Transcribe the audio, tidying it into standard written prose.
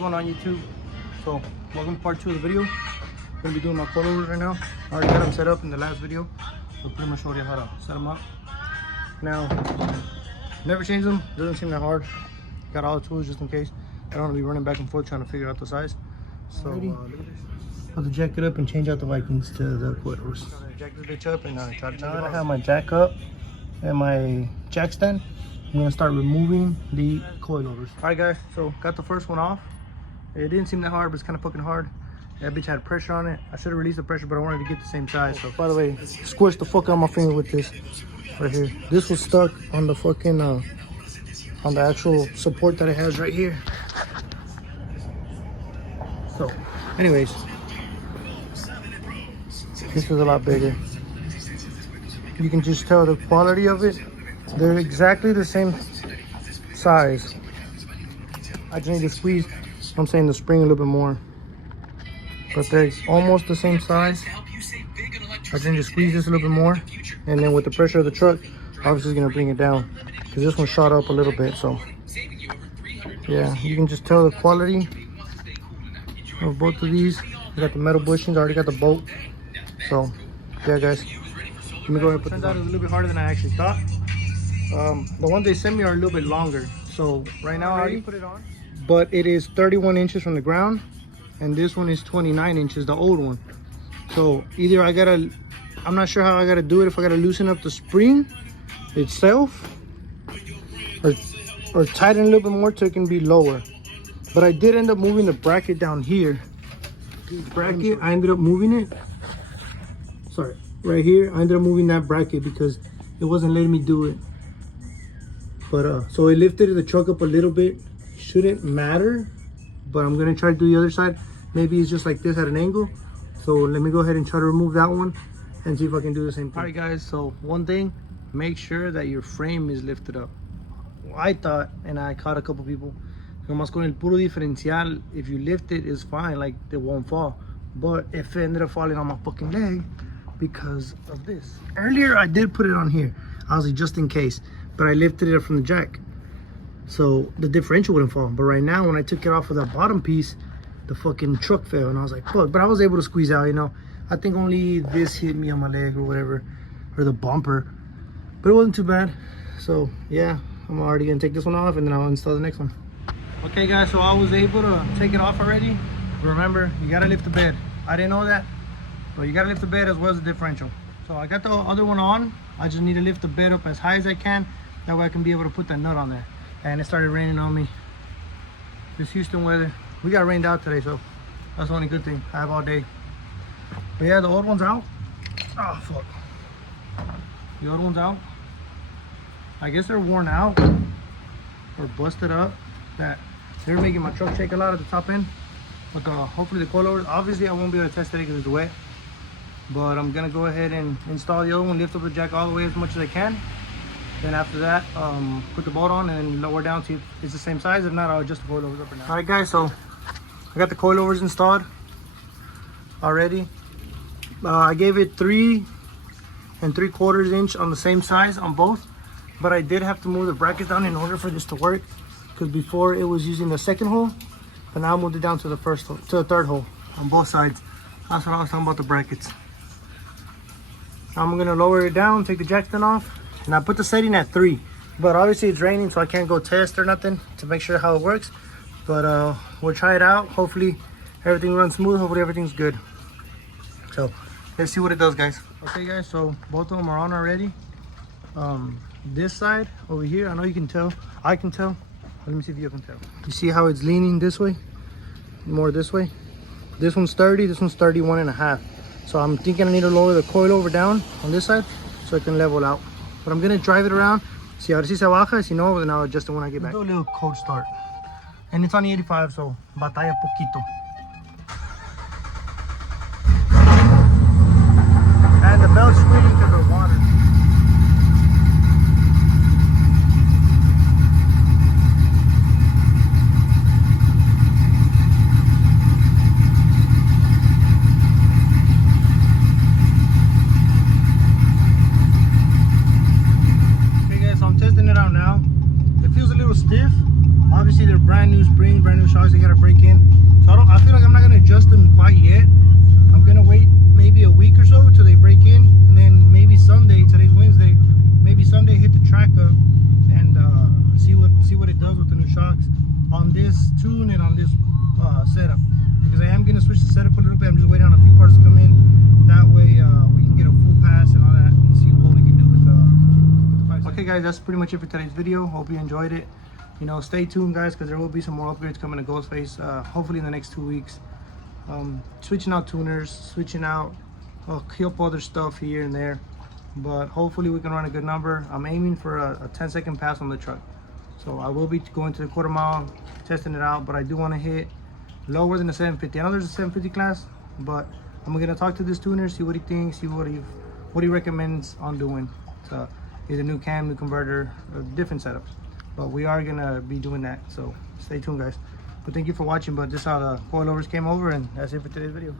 going on YouTube? So welcome to part 2 of the video. I'm gonna be doing my coilovers right now. I already got them set up in the last video, but pretty much showed you how to set them up. Now, never change them, doesn't seem that hard. Got all the tools just in case. I don't want to be running back and forth trying to figure out the size. So look at this. I'll have to jack it up and change out the Vikings to the coilovers. Jack this bitch up and try to change it out. I have my jack up and my jack stand. I'm gonna start removing the coilovers. All right guys, so got the first one off. It didn't seem that hard, but it's kind of fucking hard. That bitch had pressure on it. I should have released the pressure, but I wanted to get the same size. So by the way, squished the fuck out my finger with this right here. This was stuck on the fucking on the actual support that it has right here. So anyways, this is a lot bigger. You can just tell the quality of it. They're exactly the same size. I just need to squeeze, I'm saying, the spring a little bit more. But they're almost the same size. I just need to squeeze this a little bit more. And then with the pressure of the truck, obviously it's gonna bring it down. Because this one shot up a little bit, so. Yeah, you can just tell the quality of both of these. I got the metal bushings, I already got the bolt. So, yeah guys. Let me go ahead and put this out. It was a little bit harder than I actually thought. The ones they sent me are a little bit longer. So right now I already put it on. But it is 31 inches from the ground. And this one is 29 inches, the old one. So either I'm not sure how I gotta do it. If I gotta loosen up the spring itself. Or tighten a little bit more so it can be lower. But I did end up moving the bracket down here. This bracket, I ended up moving it. Sorry, right here. I ended up moving that bracket because it wasn't letting me do it. But so it lifted the truck up a little bit. Shouldn't matter, but I'm gonna try to do the other side. Maybe it's just like this at an angle. So let me go ahead and try to remove that one and see if I can do the same thing. All right guys, so one thing, make sure that your frame is lifted up. I thought, and I caught a couple people, nomás con el puro diferencial, if you lift it, it's fine, like it won't fall. But if it ended up falling on my fucking leg because of this. Earlier I did put it on here, honestly, just in case. But I lifted it up from the jack, so the differential wouldn't fall. But right now, when I took it off of that bottom piece, the fucking truck fell, and I was like, fuck. But I was able to squeeze out, you know. I think only this hit me on my leg or whatever, or the bumper, but it wasn't too bad. So yeah, I'm already gonna take this one off, and then I'll install the next one. Okay guys, so I was able to take it off already. Remember, you gotta lift the bed. I didn't know that, but you gotta lift the bed as well as the differential. So I got the other one on. I just need to lift the bed up as high as I can. That way I can be able to put that nut on there. And it started raining on me. This Houston weather. We got rained out today, so that's the only good thing I have all day. But yeah, the old one's out. Oh fuck. The old one's out. I guess they're worn out or busted up. That they're making my truck shake a lot at the top end. But hopefully the coilovers, obviously I won't be able to test it because it's wet. But I'm gonna go ahead and install the other one, lift up the jack all the way as much as I can. Then after that, put the bolt on and lower down, see if it's the same size. If not, I'll adjust the coilovers up or down. All right guys, so I got the coilovers installed already. I gave it 3 3/4 inch on the same size on both. But I did have to move the brackets down in order for this to work. Because before it was using the second hole, but now I moved it down to the first hole, to the third hole on both sides. That's what I was talking about, the brackets. I'm gonna lower it down, take the jack stand off. And I put the setting at 3, but obviously it's raining, so I can't go test or nothing to make sure how it works. But we'll try it out. Hopefully everything runs smooth. Hopefully everything's good. So let's see what it does, guys. Okay guys, so both of them are on already. This side over here, I know you can tell. I can tell. Let me see if you can tell. You see how it's leaning this way? More this way. This one's 30, this one's 31.5. So I'm thinking I need to lower the coilover down on this side so it can level out. But I'm gonna drive it around. See how si se baja, si no, then I'll adjust it when I get back. Do a little cold start. And it's on the 85, so batalla poquito. And the belt's squealing because of water. Stiff. Obviously they're brand new springs, brand new shocks they gotta break in. So I feel like I'm not gonna adjust them quite yet. I'm gonna wait maybe a week or so till they break in, and then maybe Sunday, today's Wednesday, maybe Sunday hit the track up and see what it does with the new shocks on this tune and on this setup, because I am gonna switch the setup a little bit. I'm just waiting on a few parts to come in, that way we can get a full pass and all that and see what we can do with the bike. Okay guys, that's pretty much it for today's video. Hope you enjoyed it. You know, stay tuned guys, because there will be some more upgrades coming to GHOSTFACE hopefully in the next 2 weeks. Switching out tuners, switching out a couple other stuff here and there, but hopefully we can run a good number. I'm aiming for a 10-second pass on the truck, so I will be going to the quarter mile, testing it out, but I do want to hit lower than the 750. I know there's a 750 class, but I'm gonna talk to this tuner, see what he thinks, see what he recommends on doing. So either new cam, new converter, different setups, but we are gonna be doing that, so stay tuned guys. But thank you for watching. But this is how the coilovers came over, and that's it for today's video.